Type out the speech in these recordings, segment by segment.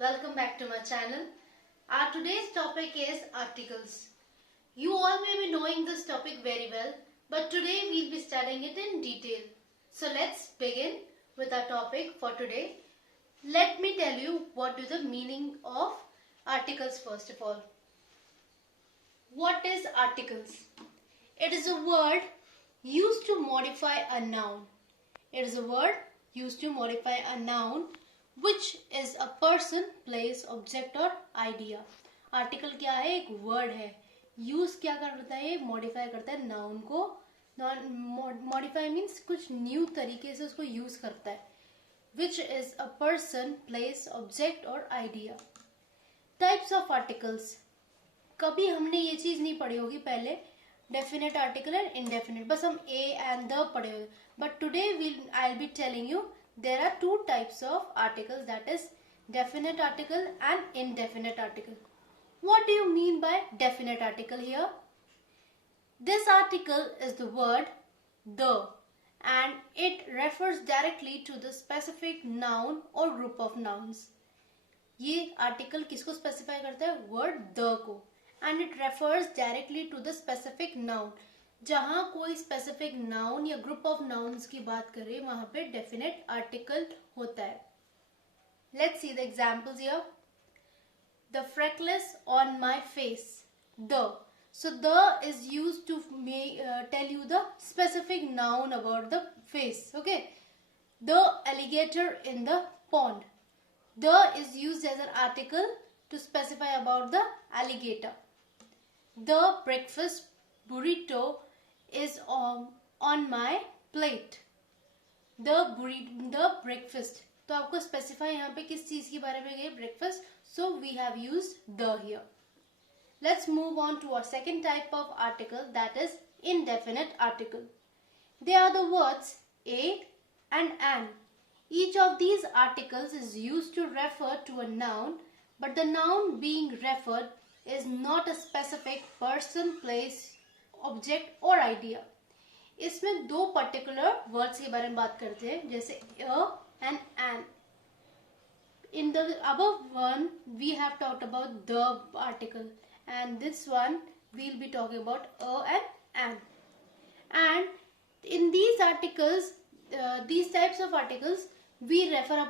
welcome back to my channel. Our today's topic is articles. You all may be knowing this topic very well, but today we'll be studying it in detail. So let's begin with our topic for today. Let me tell you what is the meaning of articles first of all. What is articles? It is a word used to modify a noun. It is a word used to modify a noun which is a person, place, object और idea. Article क्या है? एक word है. Use क्या करता है? Modify करता है नाउन को. मॉडिफाई मीन्स कुछ न्यू तरीके से उसको यूज करता है. Which is a person, place, object और आइडिया. Types of articles. कभी हमने ये चीज नहीं पढ़ी होगी पहले, डेफिनेट आर्टिकल एंड इनडेफिनेट. बस हम ए एंड द पढ़े हुए. But today I will be telling you there are two types of articles, that is definite article and indefinite article. What do you mean by definite article here? This article is the word the and it refers directly to the specific noun or group of nouns. ये article किसको specify करता है? word the को. And it refers directly to the specific noun. जहां कोई specific noun या group of nouns की बात करें वहां पे डेफिनेट आर्टिकल होता है. Let's see the examples here. The freckles on my face. The. So the is used to tell you the specific noun about the face. Okay. The alligator in the pond. The is used as an article to specify about the alligator. The breakfast burrito is on my plate. The breakfast. तो आपको specify यहाँ पे किस चीज के बारे में गए? Breakfast. So we have used the here. Let's move on to our second type of article, that is indefinite article. They are the words a and an. Each of these articles is used to refer to a noun, but the noun being referred is not a specific person, place, object और idea. इसमें दो particular words के बारे में बात करते हैं, जैसे a and an. In the above one we have talked about the article and this one we will be talking about a and an. And in these articles, these types of articles we refer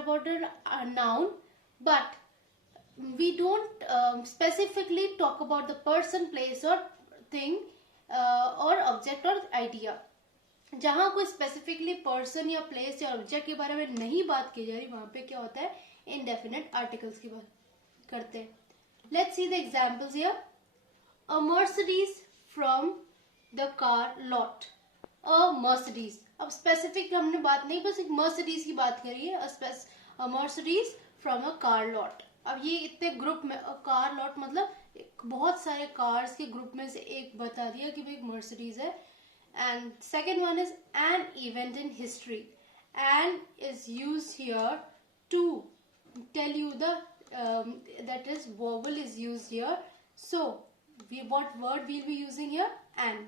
about a noun, but we don't specifically talk about the person, place or thing और object और idea. जहां कोई specifically person या place या object के बारे में नहीं बात की जा रही, वहां पे क्या होता है? इनडेफिनेट आर्टिकल्स की बात करते हैं. Let's see the examples here. A Mercedes from the car lot. A Mercedes. अब स्पेसिफिक हमने बात नहीं, बस एक मर्सिडीज की बात करी है. अ Mercedes from a car lot. अब ये इतने ग्रुप में कार लॉट मतलब बहुत सारे कार्स के ग्रुप में से एक बता दिया कि भाई मर्सिडीज है. And second one is an event in history. An is used here to tell you the that is vowel is used here. So what word we'll be using here? An.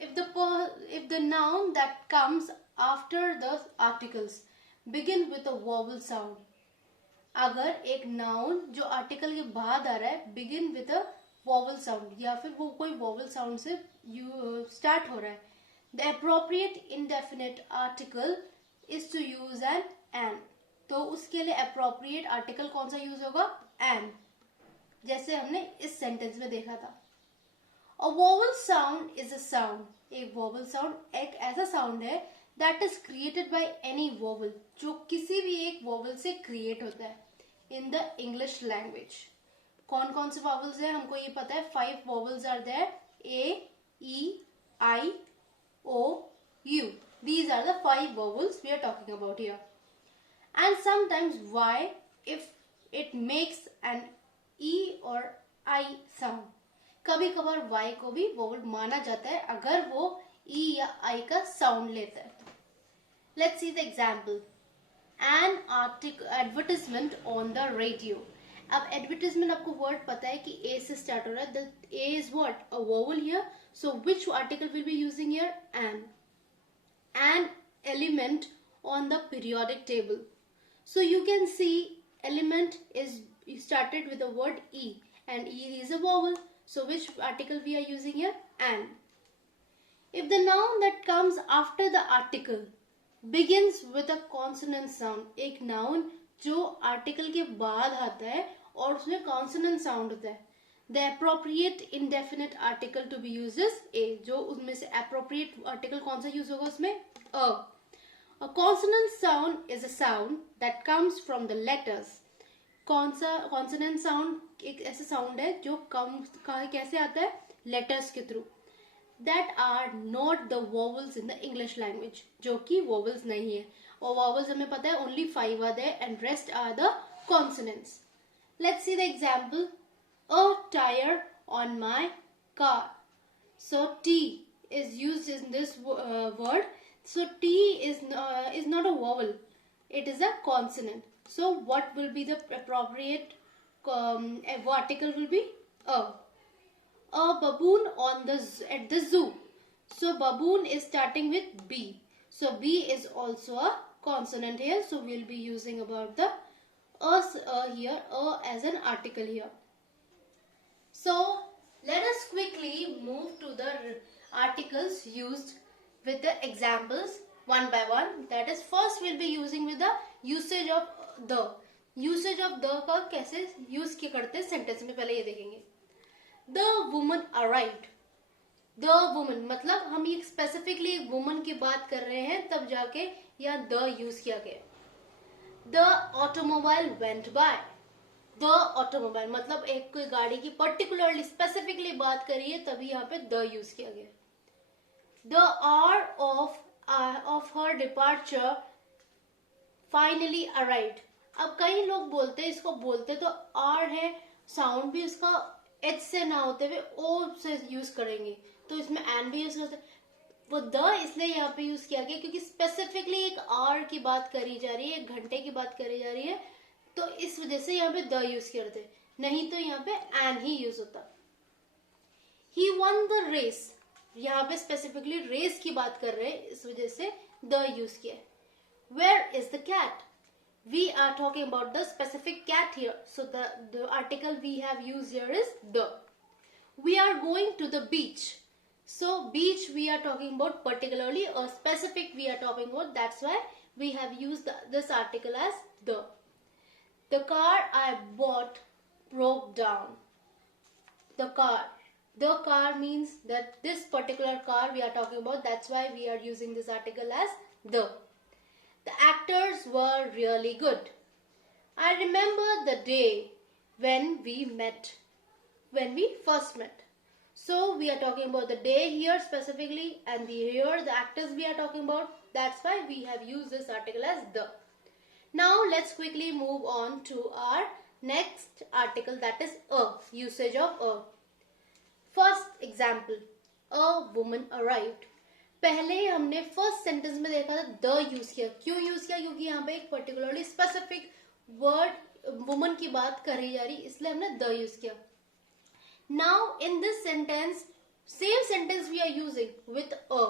If the noun that comes after the articles begin with a vowel sound. अगर एक noun जो article के बाद आ रहा है begin with a vowel sound, या फिर वो कोई वॉवल साउंड से स्टार्ट हो रहा है, the appropriate indefinite article is to use an. तो उसके लिए अप्रोप्रिएट आर्टिकल कौन सा यूज होगा? एन. जैसे हमने इस सेंटेंस में देखा था. A vowel sound is a sound. एक वॉवल साउंड एक ऐसा साउंड है that is created by any vowel, जो किसी भी एक वॉवल से क्रिएट होता है इन द इंग्लिश लैंग्वेज. कौन कौन से वॉवल्स है हमको ये पता है. 5 vowels are there. A, E, I, O, U. These are the 5 vowels we are talking about here. And sometimes Y if it makes an E और आई साउंड. कभी कभार वाई को भी वॉवल माना जाता है अगर वो ई या आई का साउंड लेता है. Let's see the example. An advertisement on the radio. अब advertisement आपको word पता है कि A से start हो रहा है. The A is what? A vowel here. So which article will be using here? An. An element on the periodic table. So you can see element is started with the word E, and E is a vowel. So which article we are using here? An. If the noun that comes after the article begins with a consonant sound, एक noun जो article के बाद आता है और उसमें consonant sound होता है, the appropriate indefinite article to be used is a. जो उसमें से appropriate article कौन सा use होगा उसमें? A consonant sound is a sound that comes from the letters. कौन सा consonant sound एक ऐसा sound है जो कैसे आता है? Letters के through. That are not the vowels in the English language. जो कि vowels नहीं है. और vowels हमें पता है only 5 are there and rest are the consonants. Let's see the example. A tire on my car. So T is used in this word. So T is not a vowel. It is a consonant. So what will be the appropriate article will be a. A baboon at the zoo. So baboon is starting with B. So B is also a consonant here. So we'll be using about the here, as an article here. So let us quickly move to the articles used with the examples one by one. That is, first we'll be using with the usage of the. Usage of the का कैसे use किया करते हैं sentence में, पहले ये देखेंगे. The woman arrived. The woman मतलब हम ये specifically woman की बात कर रहे हैं, तब जाके यहाँ the use किया गया. The automobile went by. The automobile मतलब एक कोई गाड़ी की particularly specifically बात करी है, तभी यहाँ पे the use किया गया. The hour of her departure finally arrived. अब कई लोग बोलते हैं, इसको बोलते तो R है, sound भी इसका H से ना होते हुए O से यूज करेंगे, तो इसमें एन भी यूज करते हैं. वो द इसलिए यहाँ पे यूज किया गया क्योंकि स्पेसिफिकली एक आवर की बात करी जा रही है, एक घंटे की बात करी जा रही है, तो इस वजह से यहाँ पे द यूज करते हैं, नहीं तो यहाँ पे एन ही यूज होता. He won the race. यहाँ पे स्पेसिफिकली रेस की बात कर रहे हैं, इस वजह से द यूज किया. Where is the cat? We are talking about the specific cat here. So the article we have used here is the. We are going to the beach. So beach we are talking about particularly, or specific we are talking about. That's why we have used this article as the. The car I bought broke down. The car. The car means that this particular car we are talking about. That's why we are using this article as the. The actors were really good. I remember the day when we first met. So we are talking about the day here specifically, and here the actors we are talking about. That's why we have used this article as the. Now let's quickly move on to our next article, that is a, usage of a. First example, a woman arrived. पहले हमने first sentence में देखा था the use किया. क्यों use किया? क्योंकि यहाँ पे एक पर्टिकुलरली स्पेसिफिक वर्ड वुमन की बात करी जा रही, इसलिए हमने द यूज किया. Now in this sentence, same sentence we are using with a.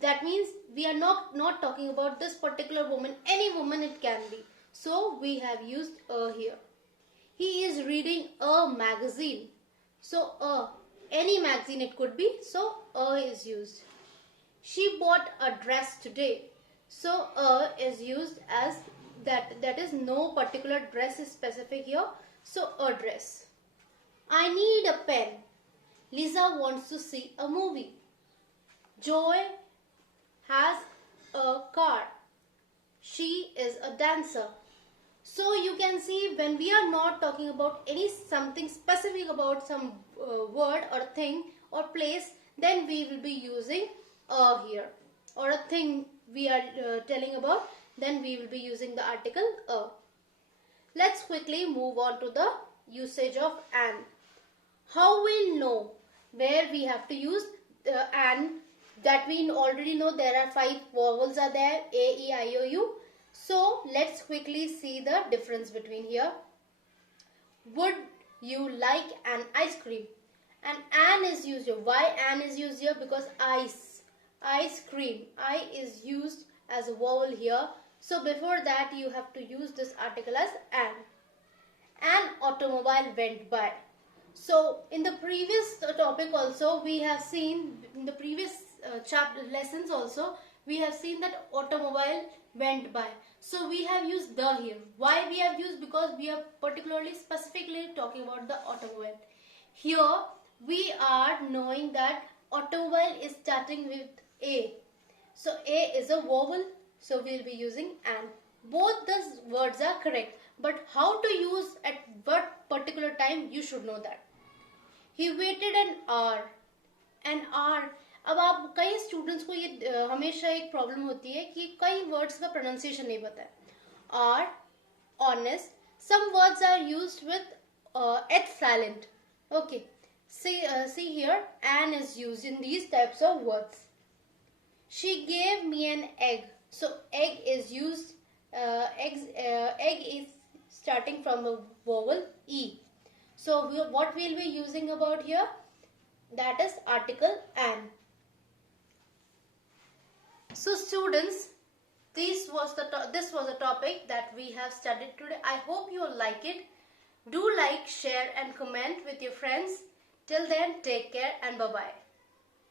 That means we are not talking about this particular woman, any woman it can be. So we have used a here. He is reading a magazine. So any magazine it could be, so a is used. She bought a dress today. So a is used as that is no particular dress is specific here. So a dress. I need a pen. Lisa wants to see a movie. Joy has a car. She is a dancer. So you can see when we are not talking about something specific about some word or thing or place, then we will be using a here, or a thing we are telling about, then we will be using the article a. Let's quickly move on to the usage of an. How we'll know where we have to use an? That we already know there are 5 vowels are there, a, e, I, o, u. So let's quickly see the difference between here. Would you like an ice cream? And an is used here. Why an is used here? Because ice cream. I is used as a vowel here. So before that you have to use this article as an. An automobile went by. So in the previous topic also we have seen, in the previous chapter lessons also we have seen that automobile went by. So we have used the here. Why we have used? Because we are particularly specifically talking about the automobile. Here we are knowing that automobile is starting with A. So A is a vowel, so we will be using an. Both the words are correct, but how to use at what particular time you should know that. He waited an hour. An hour. अब आप कई students को ये हमेशा एक problem होती है कि कई वर्ड्स का प्रोनाउंसिएशन नहीं पता है. Are, honest. Some words are used with h silent. Okay. See here, an is used in these types of words. She gave me an egg. So egg is used. Egg is starting from a vowel E. So what we'll be using about here? That is article an. So students, this was a topic that we have studied today. I hope you like it. Do like, share and comment with your friends. Till then, take care and bye-bye.